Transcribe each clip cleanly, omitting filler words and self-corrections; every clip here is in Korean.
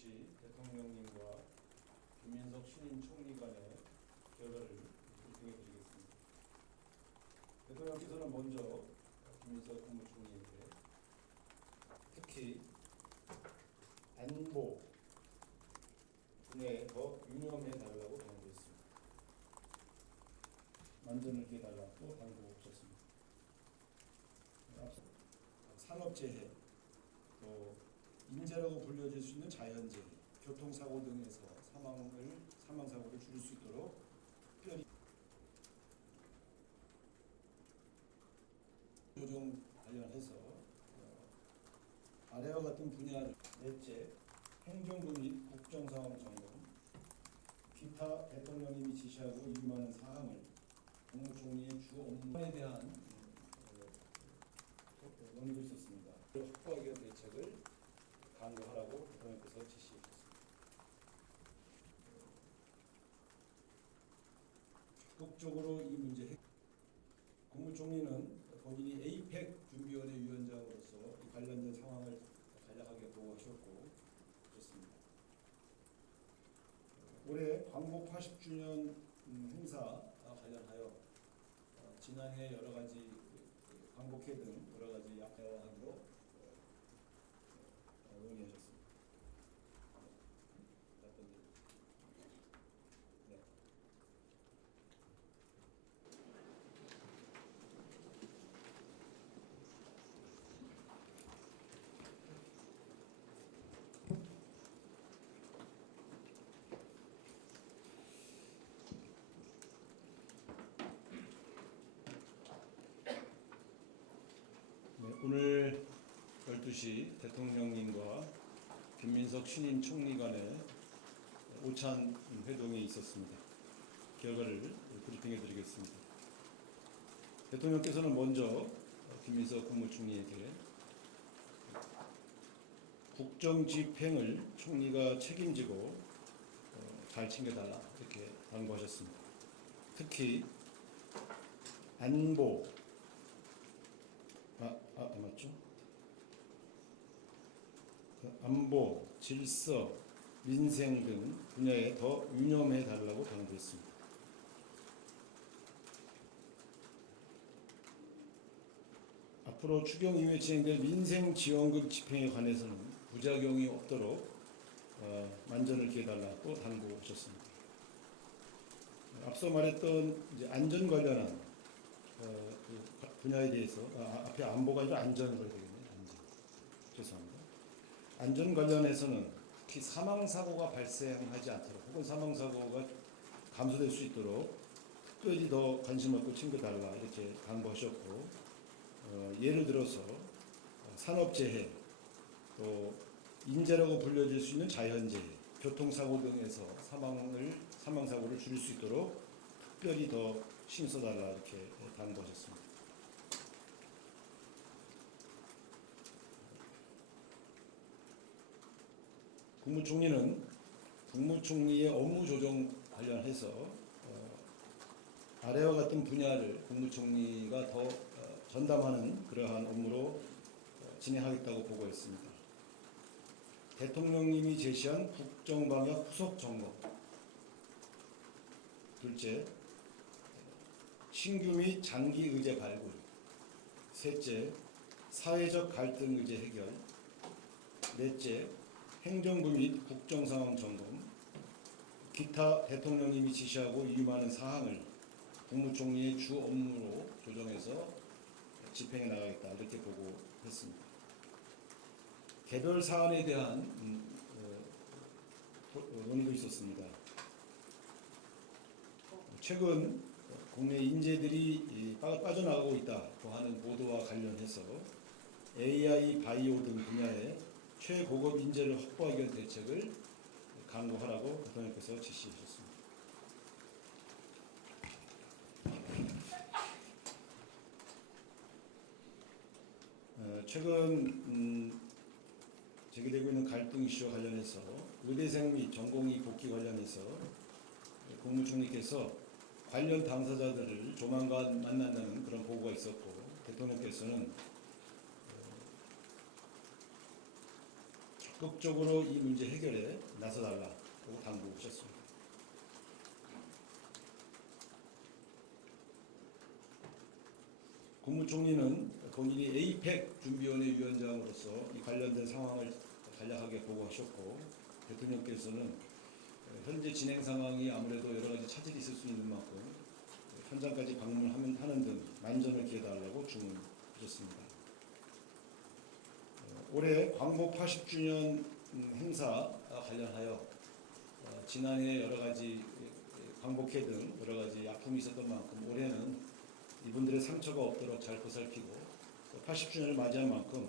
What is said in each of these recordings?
12시 대통령님과 김민석 신임 총리 간의 결과를 브리핑해 드리겠습니다. 대통령께서는 먼저 김민석 국무총리에게 특히 안보 분야에 더 유념해 달라고 당부했습니다. 만전을 기해달라고 당부하셨습니다. 산업재해, 또 인재라고 불려질 수 있는 자연재해, 교통사고 등에서 사망사고를 줄일 수 있도록 특별히 조정 관련해서 아래와 같은 분야를 넷째, 행정부 및 국정상황 점검, 기타 대통령님이 지시하고 임하는 사항을 국무총리의 주 업무에 대한 논의도 있었습니다. 확보하기 위한 대책을 강구하라고 대통령께서 지시했습니다. 적극적으로 이 문제 국무총리는 본인이 에이펙 준비위원회 위원장으로서 이 관련된 상황을 간략하게 보고하셨고 그렇습니다. 올해 광복 80주년 행사 관련하여 지난해 여러 가지 광복회 등 여러 가지 약화함으로 논의하셨습니다. 네. 오늘 12시 대통령님과 김민석 신임 총리 간의 오찬 회동이 있었습니다. 결과를 브리핑해 드리겠습니다. 대통령께서는 먼저 김민석 국무총리에게 국정집행을 총리가 책임지고 잘 챙겨달라 이렇게 당부하셨습니다. 특히 안보, 맞죠? 안보, 질서, 민생 등 분야에 더 유념해 달라고 당부했습니다. 앞으로 추경 이후에 진행될 민생 지원금 집행에 관해서는 부작용이 없도록 만전을 기해달라고 당부하셨습니다. 앞서 말했던 이제 안전 관련한 그 분야에 대해서 앞에 안보가 아니라 안전으로 해야 되겠네요. 안전. 죄송합니다. 안전 관련해서는 특히 사망사고가 발생하지 않도록 혹은 사망사고가 감소될 수 있도록 특별히 더 관심 갖고 챙겨달라 이렇게 당부하셨고 예를 들어서 산업재해 또 인재라고 불려질 수 있는 자연재해 교통사고 등에서 사망사고를 줄일 수 있도록 특별히 더 신경 써달라 이렇게 당부하셨습니다. 국무총리는 국무총리의 업무 조정 관련해서 아래와 같은 분야를 국무총리가 더 전담하는 그러한 업무로 진행하겠다고 보고했습니다. 대통령님이 제시한 국정방역 후속 점검. 둘째, 신규 및 장기 의제 발굴. 셋째, 사회적 갈등 의제 해결. 넷째, 행정부 및 국정상황 점검. 기타 대통령님이 지시하고 임하는 사항을 국무총리의 주 업무로 조정해서 집행해 나가겠다 이렇게 보고했습니다. 개별 사안에 대한 논의도 있었습니다. 최근 국내 인재들이 빠져나가고 있다고 하는 보도와 관련해서 AI, 바이오 등 분야에 최고급 인재를 확보하기 위한 대책을 강구하라고 대통령께서 지시하셨습니다. 최근 제기되고 있는 갈등 이슈와 관련해서 의대생 및 전공의 복귀 관련해서 국무총리께서 관련 당사자들을 조만간 만난다는 그런 보고가 있었고 대통령께서는 적극적으로 이 문제 해결에 나서달라고 당부하셨습니다. 국무총리는 본인이 에이펙 준비위원회 위원장으로서 이 관련된 상황을 간략하게 보고하셨고, 대통령께서는 현재 진행 상황이 아무래도 여러 가지 차질이 있을 수 있는 만큼 현장까지 방문하는 등 만전을 기해달라고 주문하셨습니다. 올해 광복 80주년 행사 관련하여 지난해 여러 가지 광복회 등 여러 가지 아픔이 있었던 만큼 올해는 이분들의 상처가 없도록 잘 보살피고 80주년을 맞이한 만큼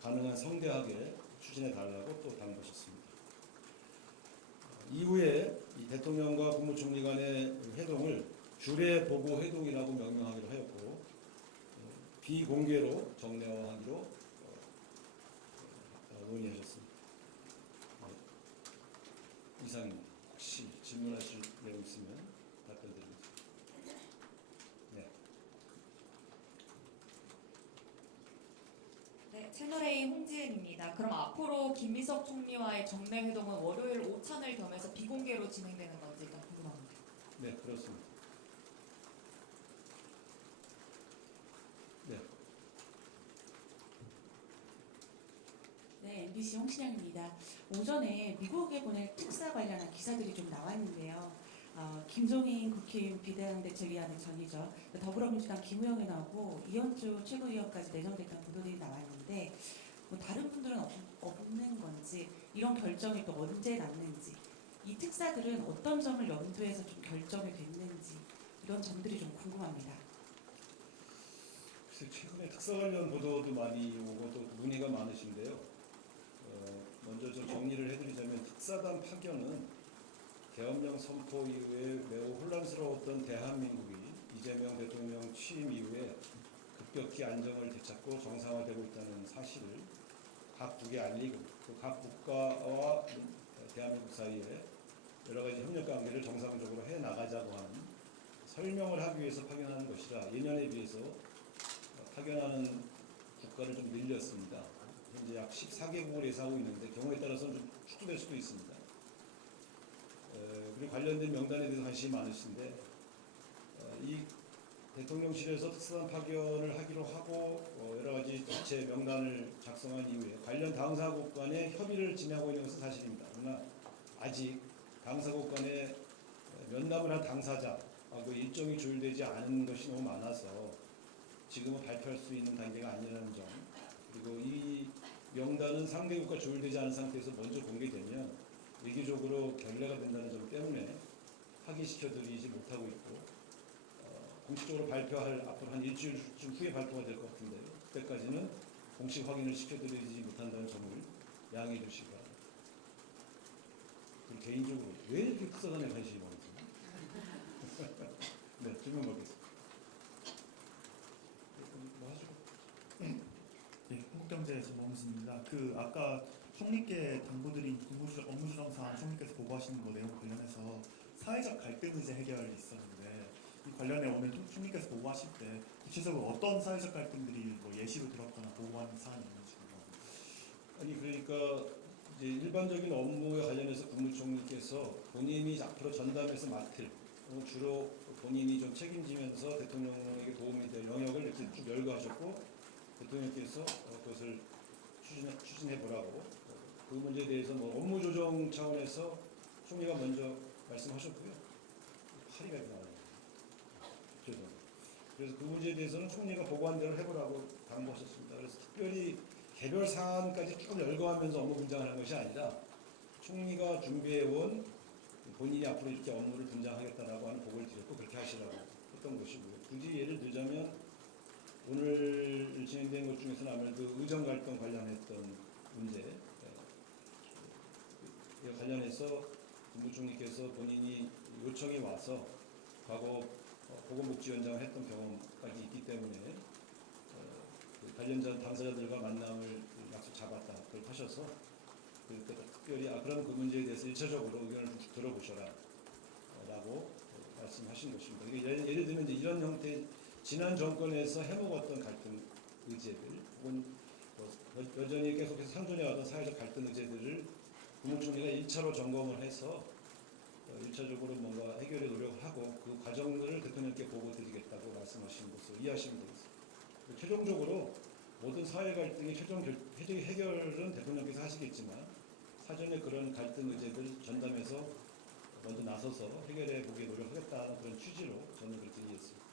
가능한 성대하게 추진해 달라고 또 당부하셨습니다. 이후에 이 대통령과 국무총리 간의 회동을 주례 보고 회동이라고 명명하기로 하였고, 비공개로 정례화하기로 논의하셨습니다. 이상입니다. 혹시 질문하실 내용 있으면 답변드리겠습니다. 네. 네, 채널A 홍지은입니다. 그럼 앞으로 김민석 총리와의 정례 회동은 월요일 오찬을 겸해서 비공개로 진행되는 건지 일단 궁금합니다. 네, 그렇습니다. 네. 네, MBC 홍신영입니다. 오전에 미국에 보낼 특사 관련한 기사들이 좀 나왔는데요. 김종인 국회의원 비대위원대책위원회 전이죠. 더불어민주당 김우영 의원하고 이현주 최고위원까지 내정됐다는 보도들이 나왔는데, 뭐 다른 분들은 없는 건지, 이런 결정이 또 언제 났는지, 이 특사들은 어떤 점을 염두해서 좀 결정이 됐는지, 이런 점들이 좀 궁금합니다. 최근에 특사 관련 보도도 많이 오고 또 문의가 많으신데요. 먼저 좀 정리를 해드리자면, 특사단 파견은 계엄령 선포 이후에 매우 혼란스러웠던 대한민국이 이재명 대통령 취임 이후에 급격히 안정을 되찾고 정상화되고 있다는 사실을 각국에 알리고, 또 각 국가와 대한민국 사이에 여러 가지 협력 관계를 정상적으로 해 나가자고 하는 설명을 하기 위해서 파견하는 것이라, 예년에 비해서 파견하는 국가를 좀 늘렸습니다. 현재 약 14개국을 예상하고 있는데 경우에 따라서는 좀 축소될 수도 있습니다. 그리고 관련된 명단에 대해서 관심이 많으신데, 이 대통령실에서 특사단 파견을 하기로 하고 여러 가지 자체 명단을 작성한 이후에 관련 당사국 간의 협의를 진행하고 있는 것은 사실입니다. 그러나 아직 당사국 간의 면담을 한 당사자하고 일정이 조율되지 않은 것이 너무 많아서 지금은 발표할 수 있는 단계가 아니라는 점, 그리고 이 명단은 상대국과 조율되지 않은 상태에서 먼저 공개되면 외교적으로 결례가 된다는 점 때문에 확인시켜드리지 못하고 있고, 공식적으로 발표할 앞으로 한 일주일쯤 후에 발표가 될 것 같은데, 그때까지는 공식 확인을 시켜드리지 못한다는 점을 양해해 주시기 바랍니다. 그리고 개인적으로 왜 이렇게 특사단에 관심이 많으세요? 네, 질문 받겠습니다. 뭐 하시고? 네, 한국경제 전범수입니다. 아까 총리께 당부드린 업무수정사항 총리께서 보고하시는 거 내용 관련해서 사회적 갈등 의제 해결이 있었는데, 이 관련해 오늘 총리께서 보고하실 때 구체적으로 어떤 사회적 갈등들이 뭐 예시로 들었거나 보고하는 사안이 있는지 궁금합니다. 아니, 그러니까 이제 일반적인 업무에 관련해서 국무총리께서 본인이 앞으로 전담해서 맡을, 주로 본인이 좀 책임지면서 대통령에게 도움이 될 영역을 이렇게 쭉 열거하셨고, 대통령께서 그것을 추진해 보라고, 그 문제에 대해서 뭐 업무 조정 차원에서 총리가 먼저 말씀하셨고요. 파리가 나와요. 죄송합니다. 그래서 그 문제에 대해서는 총리가 보고한 대로 해보라고 당부하셨습니다. 그래서 특별히 개별 사안까지 쭉 열거하면서 업무 분장을 한 것이 아니라, 총리가 준비해온 본인이 앞으로 이렇게 업무를 분장하겠다라고 하는 보고를 드렸고 그렇게 하시라고 했던 것이고요. 굳이 예를 들자면 오늘 진행된 것 중에서는 아무래도 의정 갈등 관련했던 문제, 관련해서 국무총리께서 본인이 요청이 와서 과거 보건복지위원장을 했던 경험까지 있기 때문에 관련자 당사자들과 만남을 약속 잡았다, 그걸 하셔서 특별히 그럼 그 문제에 대해서 1차적으로 의견을 좀 들어보셔라 라고 말씀하신 것입니다. 예를 들면 이제 이런 형태, 지난 정권에서 해먹었던 갈등 의제들, 혹은 여전히 계속해서 상존해왔던 사회적 갈등 의제들을 국무총리가 1차로 점검을 해서 1차적으로 뭔가 해결에 노력을 하고 그 과정들을 대통령께 보고 드리겠다고 말씀하시는 것으로 이해하시면 되겠습니다. 최종적으로 모든 사회 갈등의 최종 해결은 대통령께서 하시겠지만 사전에 그런 갈등 의제들 전담해서 먼저 나서서 해결해 보기에 노력하겠다는 그런 취지로 저는 그렇게 이해했습니다.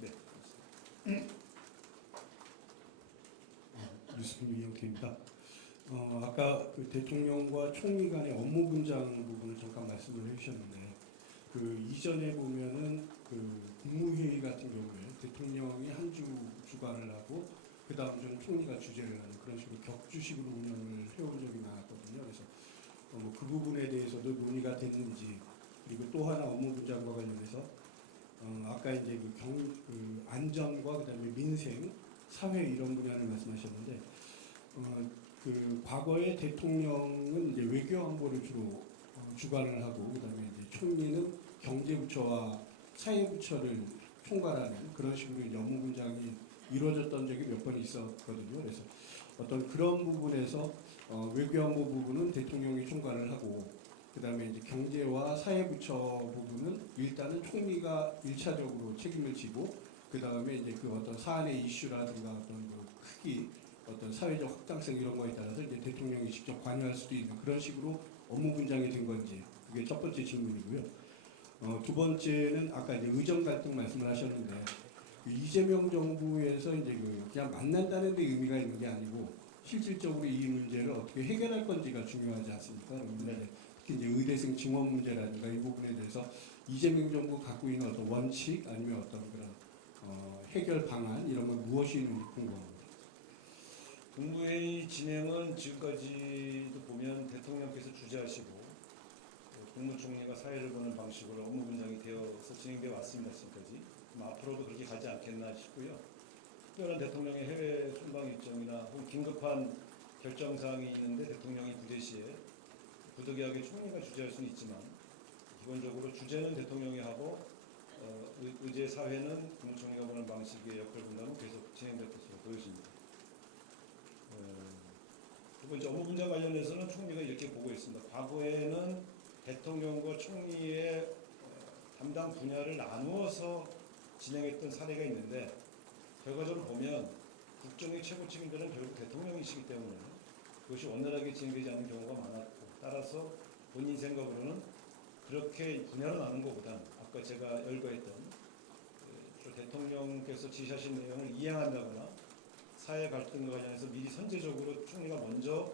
네, 그렇습니다. 뉴스팀 이영태입니다. 아까 그 대통령과 총리 간의 업무 분장 부분을 잠깐 말씀을 해주셨는데 그 이전에 보면은 그 국무회의 같은 경우에 대통령이 한 주 주관을 하고 그 다음 주는 총리가 주재를 하는 그런 식으로 격주식으로 운영을 해온 적이 많았거든요. 그래서 그 부분에 대해서도 논의가 됐는지 그리고 또 하나 업무 분장과 관련해서 아까 이제 그 안전과 그다음에 민생, 사회 이런 분야를 말씀하셨는데 그 과거에 대통령은 이제 외교안보를 주로 주관을 하고 그다음에 이제 총리는 경제부처와 사회부처를 총괄하는 그런 식으로 이제 업무 분장이 이루어졌던 적이 몇 번 있었거든요. 그래서 어떤 그런 부분에서 외교안보 부분은 대통령이 총괄을 하고 그다음에 이제 경제와 사회부처 부분은 일단은 총리가 1차적으로 책임을 지고 그다음에 이제 그 어떤 사안의 이슈라든가 어떤 그 크기 어떤 사회적 확장성 이런 거에 따라서 이제 대통령이 직접 관여할 수도 있는 그런 식으로 업무 분장이 된 건지 그게 첫 번째 질문이고요. 두 번째는 아까 이제 의정 갈등 말씀을 하셨는데 그 이재명 정부에서 이제 그냥 만난다는 데 의미가 있는 게 아니고 실질적으로 이 문제를 어떻게 해결할 건지가 중요하지 않습니까? 그런데 특히 이제 의대생 증원 문제라든가 이 부분에 대해서 이재명 정부 갖고 있는 어떤 원칙 아니면 어떤 그런 해결 방안 이런 건 무엇이 있는지 궁금합니다. 국무회의 진행은 지금까지도 보면 대통령께서 주재하시고 국무총리가 사회를 보는 방식으로 업무 분장이 되어서 진행되어 왔습니다. 지금까지. 앞으로도 그렇게 가지 않겠나 싶고요. 특별한 대통령의 해외 순방 일정이나 혹은 긴급한 결정사항이 있는데 대통령이 부재 시에 부득이하게 총리가 주재할 수는 있지만 기본적으로 주재는 대통령이 하고 의제 사회는 국무총리가 보는 방식의 역할 분담은 계속 진행될 것으로 보여집니다. 두 번째 업무 분장 관련해서는 총리가 이렇게 보고 있습니다. 과거에는 대통령과 총리의 담당 분야를 나누어서 진행했던 사례가 있는데 결과적으로 보면 국정의 최고 책임자는 결국 대통령이시기 때문에 그것이 원활하게 진행되지 않는 경우가 많았고 따라서 본인 생각으로는 그렇게 분야로 나눈 것보다는 아까 제가 열거했던 대통령께서 지시하신 내용을 이행한다거나 사회 갈등과 관련해서 미리 선제적으로 총리가 먼저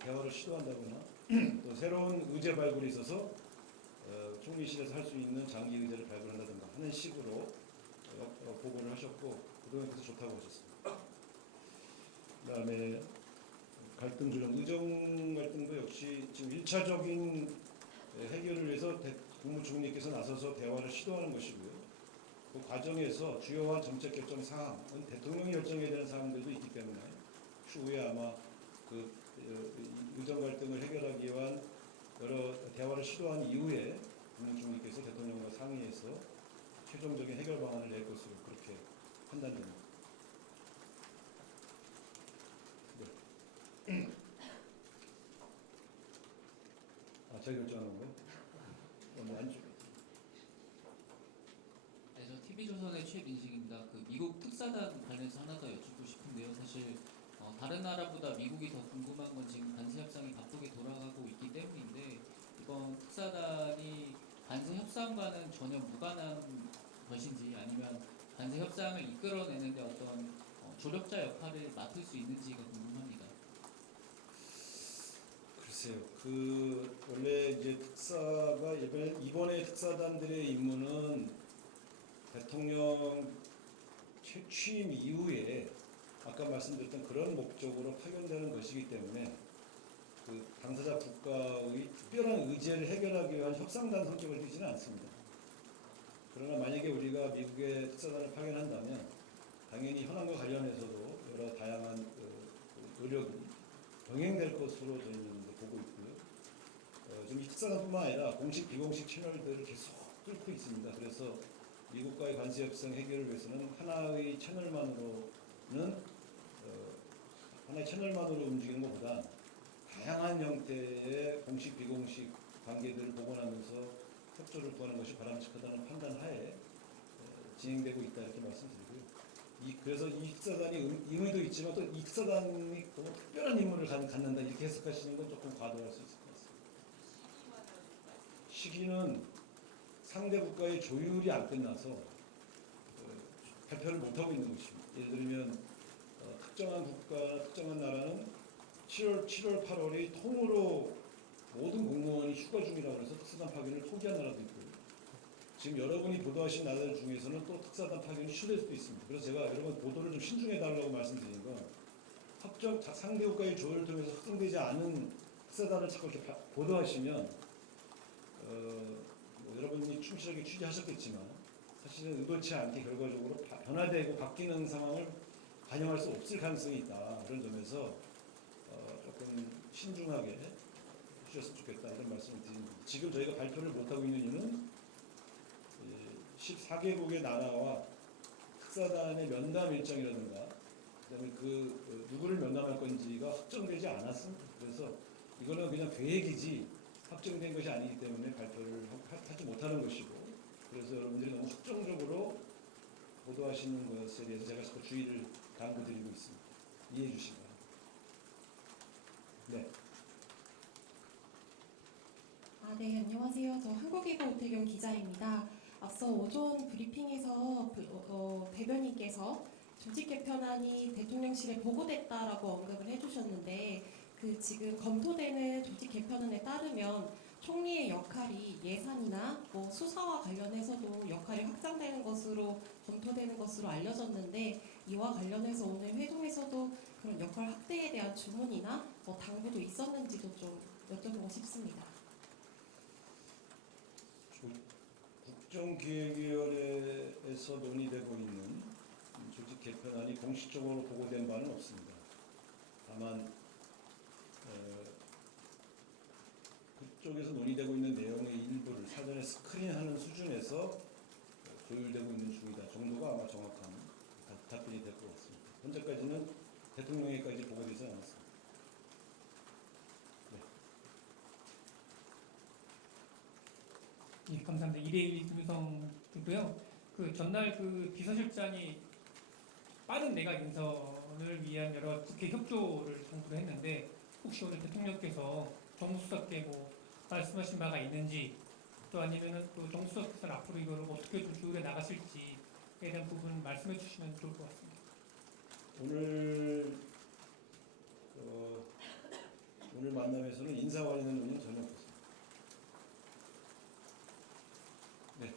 대화를 시도한다거나 또 새로운 의제 발굴이 있어서 총리실에서 할 수 있는 장기 의제를 발굴한다든가 하는 식으로 보고를 하셨고 그동안께서 좋다고 하셨습니다. 그다음에 갈등 조정, 의정 갈등도 역시 지금 1차적인 해결을 위해서 국무총리께서 나서서 대화를 시도하는 것이고요. 그 과정에서 주요한 정책 결정 사항은 대통령이 결정해야 되는 사항들도 있기 때문에 추후에 아마 그 의정 갈등을 해결하기 위한 여러 대화를 시도한 이후에 국무총리께서 대통령과 상의해서 최종적인 해결 방안을 낼 것으로 그렇게 판단됩니다. 네. 제가 결정하는 거요? 안 주. 네, 저 TV조선의 최민식입니다. 그 미국 특사단 관련해서 하나 더 여쭙고 싶은데요. 사실 다른 나라보다 미국이 더 궁금한 건 지금 관세 협상이 바쁘게 돌아가고 있기 때문인데 이번 특사단이 관세 협상과는 전혀 무관한 것인지 아니면 관세 협상을 이끌어내는데 어떤 조력자 역할을 맡을 수 있는지가 궁금합니다. 글쎄요. 원래 이제 특사가 이번에 특사단들의 임무는 대통령 취임 이후에 아까 말씀드렸던 그런 목적으로 파견되는 것이기 때문에 그 당사자 국가의 특별한 의제를 해결하기 위한 협상단 성격을 띠지는 않습니다. 그러나 만약에 우리가 미국의 특사단을 파견한다면 당연히 현안과 관련해서도 여러 다양한 노력이 병행될 것으로 저희는 보고 있고요. 지금 이 특사단뿐만 아니라 공식 비공식 채널들을 계속 뚫고 있습니다. 그래서 미국과의 관세 협상 해결을 위해서는 하나의 채널만으로는 하나의 채널만으로 움직이는 것보다 다양한 형태의 공식 비공식 관계들을 복원하면서 협조를 구하는 것이 바람직하다는 판단하에 진행되고 있다 이렇게 말씀드리고요. 그래서 이 특사단이 의미도 있지만 또 이 특사단이 또 특별한 임무를 갖는다 이렇게 해석하시는 건 조금 과도할 수 있을 것 같습니다. 시기는 상대 국가의 조율이 안 끝나서 발표를 못하고 있는 것입니다. 예를 들면 특정한 국가, 특정한 나라는 7월, 8월이 통으로 모든 공무원이 휴가 중이라고 해서 특사단 파견을 포기한 나라도 있고요. 지금 여러분이 보도하신 나라들 중에서는 또 특사단 파견이 취소될 수도 있습니다. 그래서 제가 여러분 보도를 좀 신중해달라고 말씀드리는 건 상대 국가의 조율을 통해서 확정되지 않은 특사단을 자꾸 이렇게 보도하시면 여러분이 충실하게 취재하셨겠지만 사실은 의도치 않게 결과적으로 변화되고 바뀌는 상황을 반영할 수 없을 가능성이 있다. 그런 점에서 조금 신중하게 해주셨으면 좋겠다 이런 말씀을 드립니다. 지금 저희가 발표를 못하고 있는 이유는 14개국의 나라와 특사단의 면담 일정이라든가 그다음에 누구를 면담할 건지가 확정되지 않았습니다. 그래서 이거는 그냥 계획이지 확정된 것이 아니기 때문에 발표를 하지 못하는 것이고, 그래서 여러분들이 너무 확정적으로 보도하시는 것에 대해서 제가 자꾸 주의를 당부드리고 있습니다. 이해해 주시기 바랍니다. 네. 네, 안녕하세요. 저 한국일보 오태경 기자입니다. 앞서 오전 브리핑에서 대변인께서 조직 개편안이 대통령실에 보고됐다라고 언급을 해주셨는데, 지금 검토되는 조직 개편안에 따르면 총리의 역할이 예산이나 수사와 관련해서도 역할이 확장되는 것으로 검토되는 것으로 알려졌는데, 이와 관련해서 오늘 회동에서도 그런 역할 확대에 대한 주문이나 당부도 있었는지도 좀 여쭤보고 싶습니다. 국정기획위원회에서 논의되고 있는 조직 개편안이 공식적으로 보고된 바는 없습니다. 다만 그쪽에서 논의되고 있는 내용의 일부를 사전에 스크린하는 수준에서 조율되고 있는 중이다 정도가 아마 정확한 답변이 될 것 같습니다. 현재까지는 대통령에까지 보고되지 않았습니다. 예, 감사합니다. 이대일 김유성이고요. 전날 비서실장이 빠른 내각 인선을 위한 여러 국회 협조를 당부를 했는데, 혹시 오늘 대통령께서 정무수석께 말씀하신 바가 있는지, 또 아니면은 또 정무수석께서는 앞으로 이걸 어떻게 좀 조율해 나가실지에 대한 부분 말씀해 주시면 좋을 것 같습니다. 오늘 만남에서는 인사 관련된 논의는 전혀 없습니다. 네,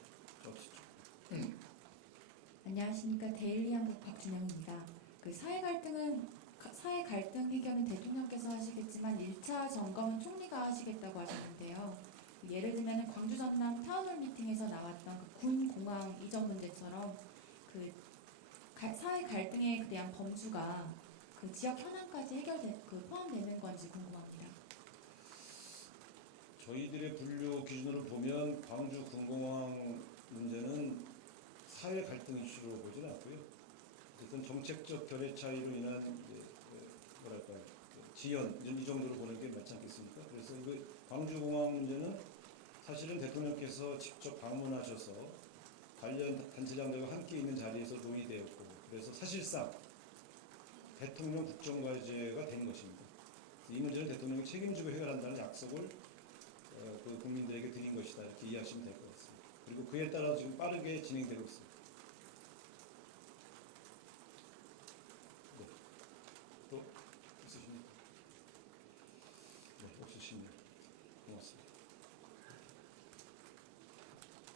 안녕하십니까. 데일리 한국 박준영입니다. 사회 갈등 해결은 대통령께서 하시겠지만 1차 점검은 총리가 하시겠다고 하셨는데요. 예를 들면 광주 전남 타운홀 미팅에서 나왔던 군 공항 이전 문제처럼 사회 갈등에 대한 범주가 지역 현안까지 포함되는 건지 궁금합니다. 저희들의 분류 기준으로 보면 광주 군공항 문제는 사회 갈등 이슈로 보지는 않고요. 어쨌든 정책적 결의 차이로 인한 지연 이 정도로 보는 게 맞지 않겠습니까? 그래서 광주공항 문제는 사실은 대통령께서 직접 방문하셔서 관련 단체장들과 함께 있는 자리에서 논의되었고, 그래서 사실상 대통령 국정과제가 된 것입니다. 이 문제는 대통령이 책임지고 해결한다는 약속을 국민들에게 드린 것이다 이렇게 이해하시면 될 것 같습니다. 그리고 그에 따라 지금 빠르게 진행되고 있습니다.